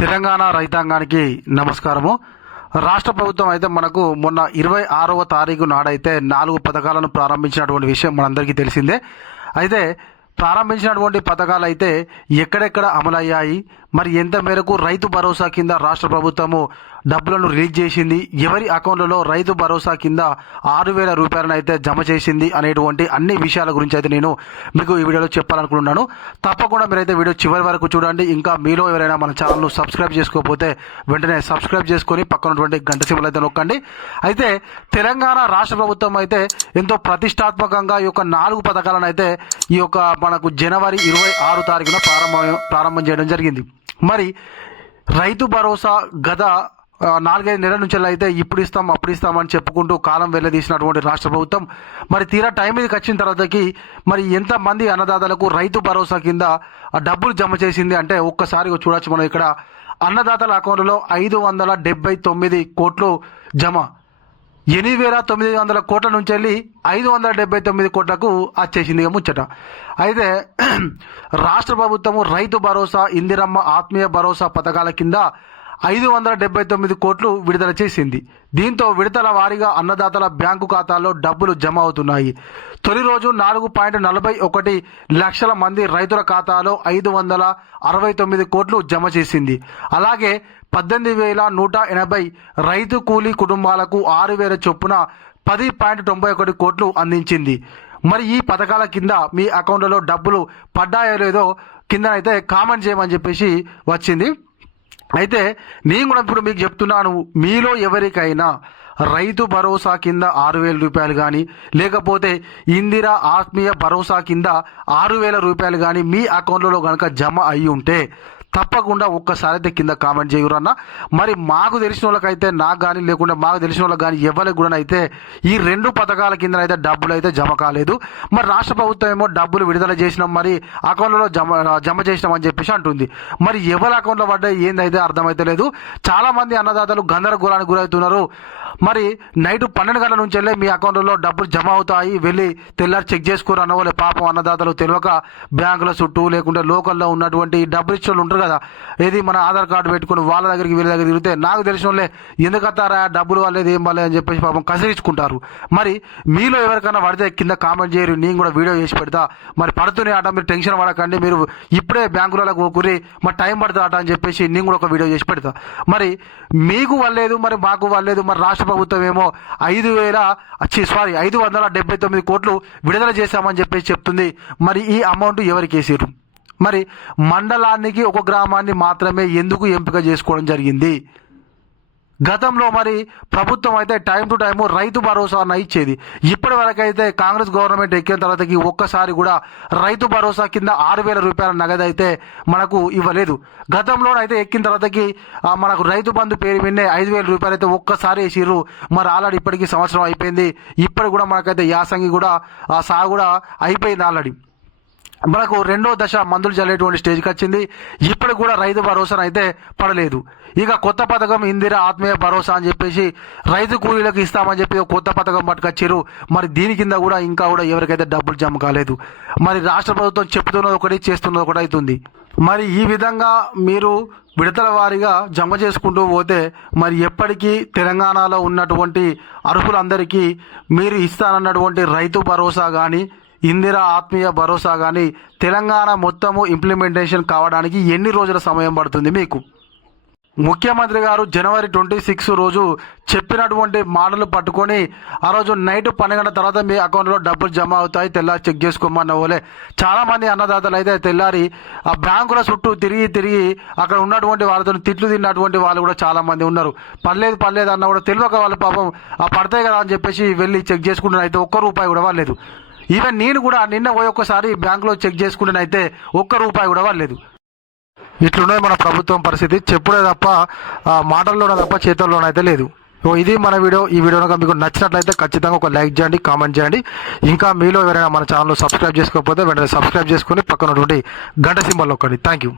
తెలంగాణ రైతాంగానికి నమస్కారము. రాష్ట్ర ప్రభుత్వం అయితే మనకు మొన్న 26వ తారీఖు నాడైతే 4 పథకాలను ప్రారంభించినటువంటి విషయం మనందరికీ తెలిసిందే. అయితే ప్రారంభించినటువంటి పథకాలు అయితే ఎక్కడెక్కడ అమలయ్యాయి, మరి ఎంత మేరకు రైతు భరోసా కింద రాష్ట్ర ప్రభుత్వము డబ్బులను రిలీజ్ చేసింది, ఎవరి అకౌంట్లలో రైతు భరోసా కింద 6,000 రూపాయలను అయితే జమ చేసింది అనేటువంటి అన్ని విషయాల గురించి అయితే నేను మీకు ఈ వీడియోలో చెప్పాలనుకుంటున్నాను. తప్పకుండా మీరైతే వీడియో చివరి వరకు చూడండి. ఇంకా మీలో ఎవరైనా మన ఛానల్ను సబ్స్క్రైబ్ చేసుకోకపోతే వెంటనే సబ్స్క్రైబ్ చేసుకొని పక్కనటువంటి గంట సింబల్ అయితే నొక్కండి. అయితే తెలంగాణ రాష్ట్ర ప్రభుత్వం అయితే ఎంతో ప్రతిష్టాత్మకంగా ఈ యొక్క 4 పథకాలను అయితే ఈ యొక్క మనకు జనవరి 26 తారీఖున ప్రారంభం చేయడం జరిగింది. మరి రైతు భరోసా గత 4-5 నెలల నుంచి అయితే ఇప్పుడు ఇస్తాం అప్పుడు ఇస్తామని చెప్పుకుంటూ కాలం వెళ్ళదీసినటువంటి రాష్ట్ర ప్రభుత్వం మరి తీరా టైం మీదకి వచ్చిన తర్వాతకి మరి ఎంతమంది అన్నదాతలకు రైతు భరోసా కింద డబ్బులు జమ చేసింది అంటే ఒక్కసారి చూడొచ్చు. మనం ఇక్కడ అన్నదాతల అకౌంట్లో 579 కోట్లు జమ, 8,900 కోట్ల నుంచి వెళ్ళి 579 కోట్లకు వచ్చేసింది ముచ్చట. అయితే రాష్ట్ర ప్రభుత్వము రైతు భరోసా, ఇందిరమ్మ ఆత్మీయ భరోసా పథకాల కింద 579 కోట్లు విడుదల చేసింది. దీంతో విడతల వారీగా అన్నదాతల బ్యాంకు ఖాతాల్లో డబ్బులు జమ అవుతున్నాయి. తొలి రోజు 4.41 లక్షల మంది రైతుల ఖాతాలో 569 కోట్లు జమ చేసింది. అలాగే 18,180 రైతు కూలీ కుటుంబాలకు 6,000 చొప్పున 10.91 కోట్లు అందించింది. మరి ఈ పథకాల కింద మీ అకౌంట్లలో డబ్బులు పడ్డాయో లేదో కింద అయితే కామెంట్ చేయమని చెప్పేసి వచ్చింది. అయితే నేను కూడా ఇప్పుడు మీకు చెప్తున్నాను, మీలో ఎవరికైనా రైతు భరోసా కింద 6,000 రూపాయలు కానీ లేకపోతే ఇందిరా ఆత్మీయ భరోసా కింద 6,000 రూపాయలు కానీ మీ అకౌంట్లలో కనుక జమ అయ్యి ఉంటే తప్పకుండా ఒక్కసారి అయితే కింద కామెంట్ చేయరన్నా. మరి మాకు తెలిసిన వాళ్ళకైతే నాకు కానీ లేకుండా మాకు తెలిసిన వాళ్ళకి కానీ ఎవరికి కూడా అయితే ఈ 2 పథకాల కింద అయితే డబ్బులు అయితే జమ కాలేదు. మరి రాష్ట్ర ప్రభుత్వం ఏమో డబ్బులు విడుదల చేసినాం, మరి అకౌంట్లలో జమ చేసినాం అని చెప్పేసి అంటుంది. మరి ఎవరి అకౌంట్లో పడ్డా ఏందైతే అర్థమైతే లేదు. చాలా మంది అన్నదాతలు గందరగోళానికి గురవుతున్నారు. మరి నైట్ 12 గంటల నుంచి వెళ్ళి మీ అకౌంట్లో డబ్బులు జమ అవుతాయి, వెళ్ళి తెల్లారి చెక్ చేసుకోరు అన్న వాళ్ళే పాపం అన్నదాతలు తెలియక బ్యాంకుల చుట్టూ లేకుంటే లోకల్లో ఉన్నటువంటి డబ్బులు ఇచ్చే వాళ్ళు ఉంటారు కదా, ఏది మన ఆధార్ కార్డు పెట్టుకుని వాళ్ళ దగ్గరికి వీళ్ళ దగ్గర తిరిగితే నాకు తెలిసిన వాళ్ళే ఎందుకు వస్తారా డబ్బులు వాళ్ళేది ఏం వాళ్ళే అని చెప్పేసి పాపం కసిరించుకుంటారు. మరి మీలో ఎవరికైనా పడితే కింద కామెంట్ చేయరు, నేను కూడా వీడియో చేసి పెడతా. మరి పడుతూనే ఆట, మీరు టెన్షన్ పడకండి, మీరు ఇప్పుడే బ్యాంకులలో పోకురి, మరి టైం పడుతుంది ఆట అని చెప్పేసి నేను కూడా ఒక వీడియో చేసి పెడతా. మరి మీకు వాళ్ళలేదు, మరి మాకు వాళ్ళలేదు. మరి రాష్ట్ర ప్రభుత్వం ఏమో 579 కోట్లు విడుదల చేశామని చెప్పేసి చెప్తుంది. మరి ఈ అమౌంట్ ఎవరికి వేసారు? మరి మండలానికి ఒక గ్రామాన్ని మాత్రమే ఎందుకు ఎంపిక చేసుకోవడం జరిగింది? గతంలో మరి ప్రభుత్వం అయితే time to time Rythu Bharosa ఇచ్చేది. ఇప్పటి వరకు అయితే కాంగ్రెస్ గవర్నమెంట్ ఎక్కిన తర్వాతకి ఒక్కసారి కూడా రైతు భరోసా కింద 6,000 రూపాయల నగదు అయితే మనకు ఇవ్వలేదు. గతంలో అయితే ఎక్కిన తర్వాతకి మనకు రైతు బంధు పేరు విన్నే 5,000 రూపాయలు అయితే ఒక్కసారి వేసిర్రు. మరి ఆల్రెడీ ఇప్పటికీ సంవత్సరం అయిపోయింది. ఇప్పుడు కూడా మనకైతే యాసంగి కూడా సాగు కూడా అయిపోయింది. ఆల్రెడీ మనకు 2వ దశ మందులు చల్లేటువంటి స్టేజ్కి వచ్చింది. ఇప్పుడు కూడా రైతు భరోసా అయితే పడలేదు. ఇక కొత్త పథకం ఇందిరా ఆత్మీయ భరోసా అని చెప్పేసి రైతు కూలీలకు ఇస్తామని చెప్పి కొత్త పథకం పట్టుకొచ్చారు. మరి దీని కింద కూడా ఇంకా కూడా ఎవరికైతే డబ్బులు జమ కాలేదు. మరి రాష్ట్ర ప్రభుత్వం చెప్తున్నది ఒకటి, చేస్తున్నది ఒకటి అవుతుంది. మరి ఈ విధంగా మీరు విడతల వారీగా జమ చేసుకుంటూ పోతే మరి ఎప్పటికీ తెలంగాణలో ఉన్నటువంటి అర్హులందరికీ మీరు ఇస్తానన్నటువంటి రైతు భరోసా కానీ ఇందిరా ఆత్మీయ భరోసా కానీ తెలంగాణ మొత్తము ఇంప్లిమెంటేషన్ కావడానికి ఎన్ని రోజుల సమయం పడుతుంది మీకు? ముఖ్యమంత్రి గారు జనవరి 26 రోజు చెప్పినటువంటి మాటలు పట్టుకొని ఆ రోజు నైట్ 12 గంటల తర్వాత మీ అకౌంట్లో డబ్బులు జమ అవుతాయి, తెల్లారి చెక్ చేసుకోమన్న వాళ్ళే చాలామంది అన్నదాతలు అయితే తెల్లారి ఆ బ్యాంకుల చుట్టూ తిరిగి అక్కడ ఉన్నటువంటి వాళ్ళతో తిట్లు తిన్నటువంటి వాళ్ళు కూడా చాలామంది ఉన్నారు. పర్లేదు అన్న కూడా తెలియక వాళ్ళు పాపం పడతాయి కదా అని చెప్పేసి వెళ్ళి చెక్ చేసుకుంటున్న అయితే ₹1 కూడా వాళ్ళలేదు. ఈవెన్ నేను కూడా నిన్న ఒక్కసారి బ్యాంకులో చెక్ చేసుకుంటేనైతే ₹1 కూడా వాళ్ళలేదు. ఇట్లున్నది మన ప్రభుత్వం పరిస్థితి. చెప్పుడే తప్ప మాటల్లోనే తప్ప చేతుల్లోనైతే లేదు. ఇది మన వీడియో. ఈ వీడియో కనుక మీకు నచ్చినట్లయితే ఖచ్చితంగా ఒక లైక్ చేయండి, కామెంట్ చేయండి. ఇంకా మీలో ఎవరైనా మన ఛానల్ సబ్స్క్రైబ్ చేసుకోకపోతే వెంటనే సబ్స్క్రైబ్ చేసుకొని పక్కన ఉన్నటువంటి గంట సింబల్ నొక్కండి. Thank you.